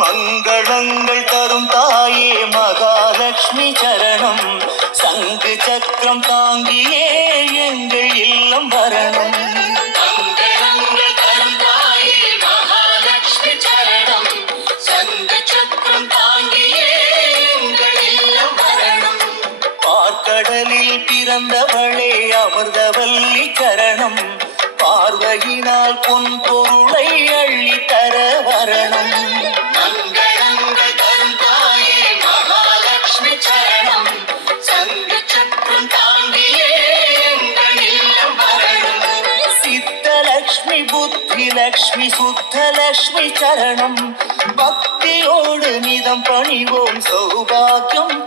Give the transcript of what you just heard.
மங்களங்கள் தரும் தாயே மகாலட்சுமி சரணம். சங்கு சக்கரம் தாங்கியே எங்கள் இல்லம் வரணும். மங்களங்கள் தரும் தாயே மகாலட்சுமி சரணம். சங்கு சக்கரம் தாங்கியே எங்கள் இல்லம் வரணும். பார்க்கடலில் பிறந்தவளே அமிர்தவல்லி சரணம். பார்வையினால் பொன் பொருளை அள்ளி தர வரணும். மங்களங்கள் தரும் தாயே மகாலட்சுமி சரணம். சங்கு சக்கரம் தாங்கியே எங்கள் இல்லம் வரணும். சித்தலட்சுமி புத்தி லட்சுமி சுத்தலட்சுமி சரணம். பக்தியோடு நிதம் பணிவோம் சௌபாக்கியம்